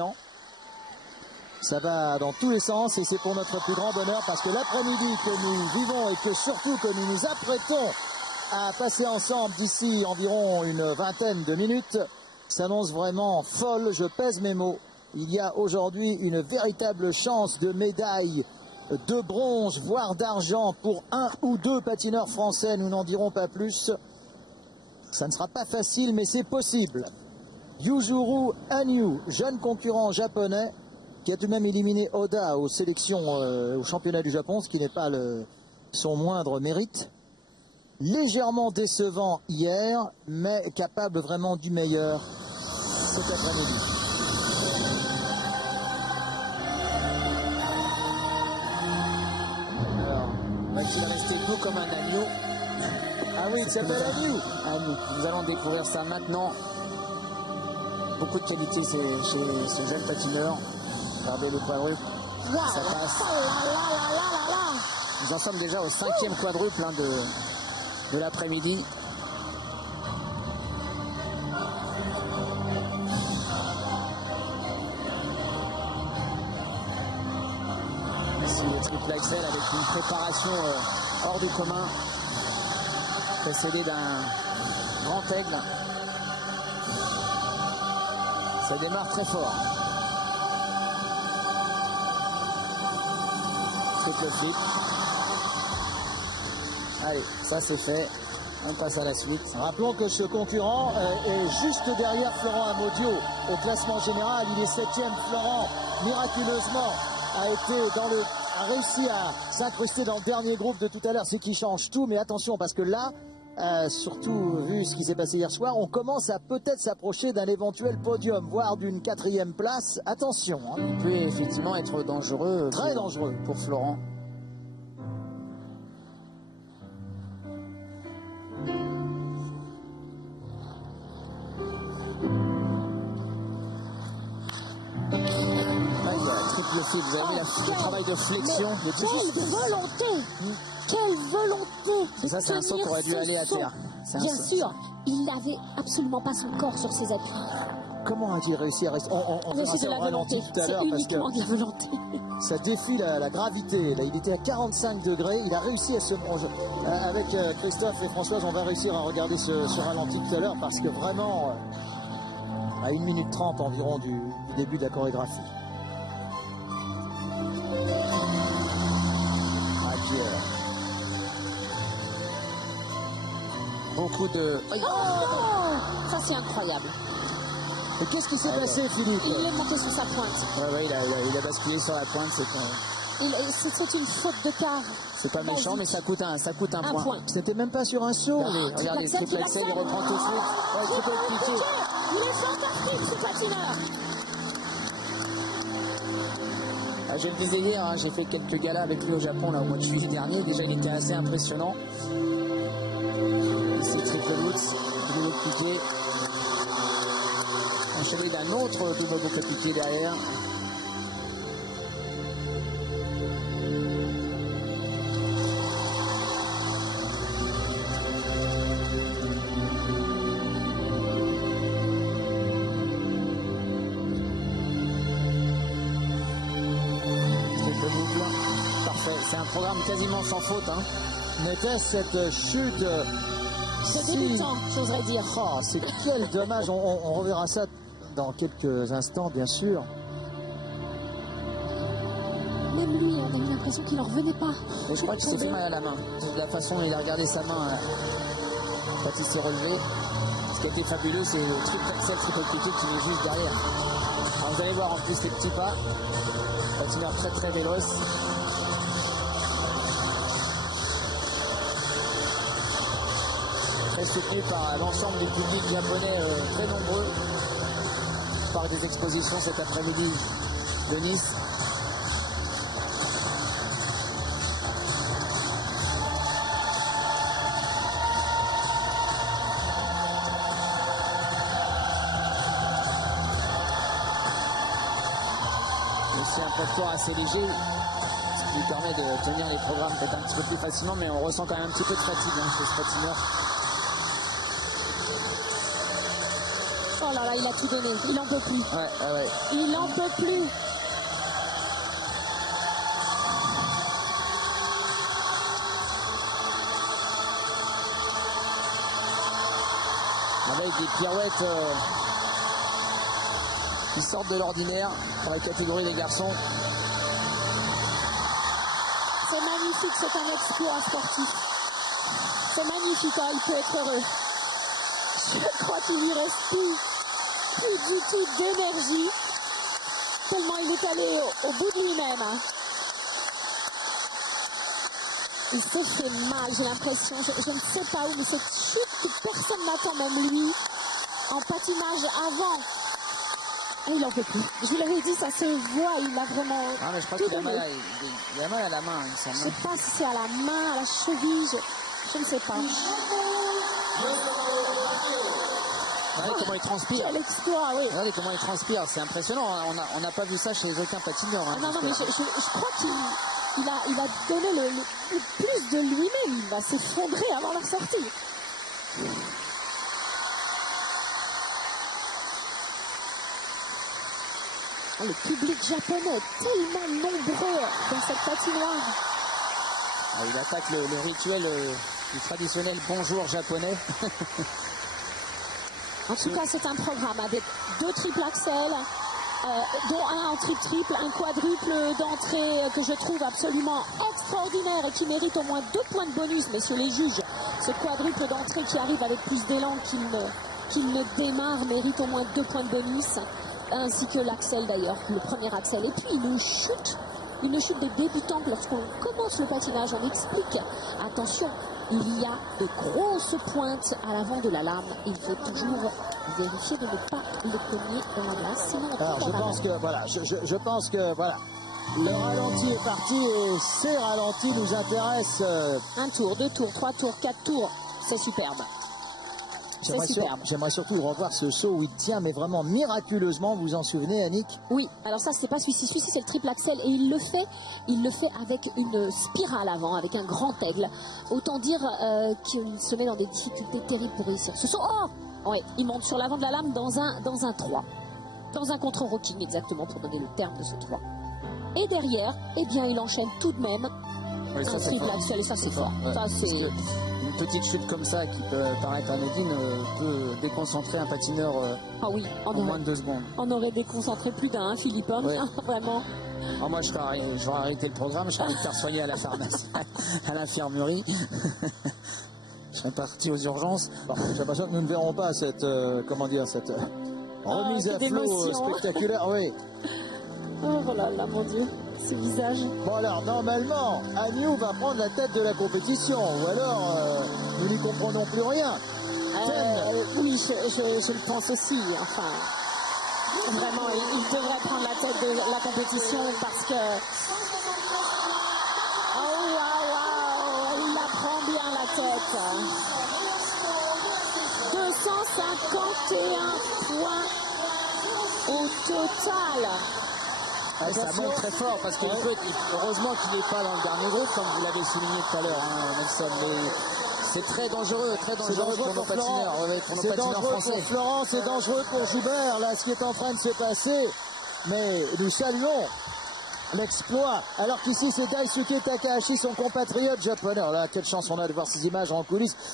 flancs. Ça va dans tous les sens et c'est pour notre plus grand bonheur parce que l'après-midi que nous vivons et que surtout que nous nous apprêtons à passer ensemble d'ici environ une vingtaine de minutes s'annonce vraiment folle. Je pèse mes mots. Il y a aujourd'hui une véritable chance de médaille de bronze, voire d'argent pour un ou deux patineurs français. Nous n'en dirons pas plus. Ça ne sera pas facile, mais c'est possible. Yuzuru Hanyu, jeune concurrent japonais, qui a tout de même éliminé Oda aux sélections au championnat du Japon, ce qui n'est pas son moindre mérite. Légèrement décevant hier, mais capable vraiment du meilleur cet après-midi. Il va rester doux comme un agneau. Ah oui, il s'appelle Hanyu. Nous allons découvrir ça maintenant. Beaucoup de qualité chez ce jeune patineur. Regardez le quadruple. Ça passe. Nous en sommes déjà au 5e quadruple de l'après-midi. Ici le triple axel avec une préparation hors du commun, précédée d'un grand aigle. Ça démarre très fort. Triple flip. Allez, ça c'est fait. On passe à la suite. Rappelons que ce concurrent est juste derrière Florent Amodio au classement général. Il est 7e. Florent, miraculeusement, a réussi à s'incruster dans le dernier groupe de tout à l'heure. C'est qui change tout. Mais attention, parce que là, surtout vu ce qui s'est passé hier soir, on commence à peut-être s'approcher d'un éventuel podium, voire d'une 4e place. Attention. Hein. Il peut effectivement être dangereux. Très dangereux pour Florent. Vous avez vu le travail de flexion. Quelle volonté! Quelle volonté! Et ça, c'est un saut qui aurait dû aller à terre. Bien sûr, il n'avait absolument pas son corps sur ses appuis. Comment a-t-il réussi à rester? On verra ça au ralenti tout à l'heure parce que de la volonté. Ça défie la gravité. Là, il était à 45 degrés. Il a réussi à se... Avec Christophe et Françoise, on va réussir à regarder ce ralenti tout à l'heure parce que vraiment, à 1 minute 30 environ du début de la chorégraphie. Beaucoup de... Oh, ça c'est incroyable. Et qu'est-ce qui s'est passé, Philippe? Il est monté sur sa pointe. Ouais, il a basculé sur la pointe. C'est une faute de quart. C'est pas méchant, mais ça coûte un point. C'était même pas sur un saut. Regardez, triple axel, il reprend tout de suite. Il est fantastique, ce patineur. Je le disais hier, hein, j'ai fait quelques galas avec lui au Japon là, au mois de juillet dernier. Déjà, il était assez impressionnant. Ici, triple lutz, double piqué. Enchaîné d'un autre double boucle piqué derrière. Programme quasiment sans faute. Hein. N'était-ce cette chute c'est débutant, j'oserais dire. Oh, c'est quel dommage. On reverra ça dans quelques instants, bien sûr. Même lui, on a eu l'impression qu'il n'en revenait pas. Et je crois qu'il s'est fait mal à la main. De la façon dont il a regardé sa main quand il s'est relevé. Ce qui a été fabuleux, c'est le triple axel, triple piqué qui est juste derrière. Alors vous allez voir en plus les petits pas. Patineur très très véloce. Soutenu par l'ensemble du public japonais très nombreux par des expositions cet après-midi de Nice. C'est un facteur assez léger, ce qui lui permet de tenir les programmes peut-être un petit peu plus facilement, mais on ressent quand même un petit peu de fatigue chez ce patineur. Oh, Oh là là, il a tout donné. Il en peut plus. Ouais. Il en peut plus. Avec des pirouettes qui sortent de l'ordinaire pour la catégorie des garçons. C'est magnifique, c'est un exploit sportif. C'est magnifique, hein, il peut être heureux. Je crois qu'il lui reste plus du tout d'énergie. Tellement il est allé au bout de lui-même. Hein. Il s'est fait mal, j'ai l'impression. Je ne sais pas où, mais cette chute que personne n'attend, même lui, en patinage avant. Et il en peut plus. Je vous l'avais dit, ça se voit, il a vraiment. Ah, mais je crois tout qu'il a donné. il a mal à la main, il Je semble. ne sais pas si c'est à la main, à la cheville, je ne sais pas. Regardez comment il transpire. Quel exploit, oui. Regardez comment il transpire, c'est impressionnant. On n'a pas vu ça chez aucun patineur. Hein, Ah non, non, mais je crois qu'il a donné le plus de lui-même. Il va s'effondrer avant la sortie. Oh, le public japonais est tellement nombreux dans cette patinoire. Ah, il attaque le rituel du traditionnel bonjour japonais. En tout cas, c'est un programme avec 2 triples axels, dont un en triple, un quadruple d'entrée que je trouve absolument extraordinaire et qui mérite au moins 2 points de bonus, messieurs les juges. Ce quadruple d'entrée qui arrive avec plus d'élan qu'il ne démarre mérite au moins 2 points de bonus, ainsi que l'axel d'ailleurs, le premier axel. Et puis une chute de débutant lorsqu'on commence le patinage, on explique, attention, il y a de grosses pointes à l'avant de la lame. Il faut toujours vérifier de ne pas les cogner dans la glace, sinon on Alors, tombe je en pense avant. que, voilà, je pense que, voilà, le ralenti est parti et ces ralentis nous intéressent. 1 tour, 2 tours, 3 tours, 4 tours, c'est superbe. C'est superbe. J'aimerais surtout revoir ce saut où il tient, mais vraiment miraculeusement. Vous vous en souvenez, Annick? Oui, alors ça, c'est pas celui-ci. Celui-ci, c'est le triple axel et il le fait avec une spirale avant, avec un grand aigle. Autant dire qu'il se met dans des difficultés terribles pour réussir ce saut. Oh, ouais, il monte sur l'avant de la lame dans un 3. Dans un contre-rocking, exactement, pour donner le terme de ce 3. Et derrière, eh bien, il enchaîne tout de même Ouais, ça, un c'est triple fort. axel et ça, c'est fort. Ouais, Ça, parce c'est... que une petite chute comme ça qui peut paraître anodine peut déconcentrer un patineur Ah oui, en moins de 2 secondes. on aurait déconcentré plus d'un, Philippe, hein, Ouais. vraiment. Ah, moi, j'aurais arrêté le programme, je serais allé me faire soigner à la pharmacie, à l'infirmerie. Je serais parti aux urgences. Bon, j'ai l'impression que nous ne verrons pas cette, cette remise à quelle flot émotion. spectaculaire. Oui. Oh là là, mon Dieu, ce visage. Bon alors, normalement, Agnew va prendre la tête de la compétition, ou alors nous n'y comprenons plus rien. Oui, je le pense aussi. Enfin, vraiment, il devrait prendre la tête de la compétition parce que... Oh, waouh, il la prend bien la tête. 251 points au total. Ah, ça monte très fort parce que heureusement qu'il n'est pas dans le dernier groupe, comme vous l'avez souligné tout à l'heure, hein, Nelson. Mais c'est très dangereux pour nos patineurs, pour nos C'est patineurs dangereux français. pour Florent, c'est dangereux pour Joubert, là, ce qui est en train de se passer. Mais nous saluons l'exploit. Alors qu'ici, c'est Daisuke Takahashi, son compatriote japonais. Alors là, quelle chance on a de voir ces images en coulisses.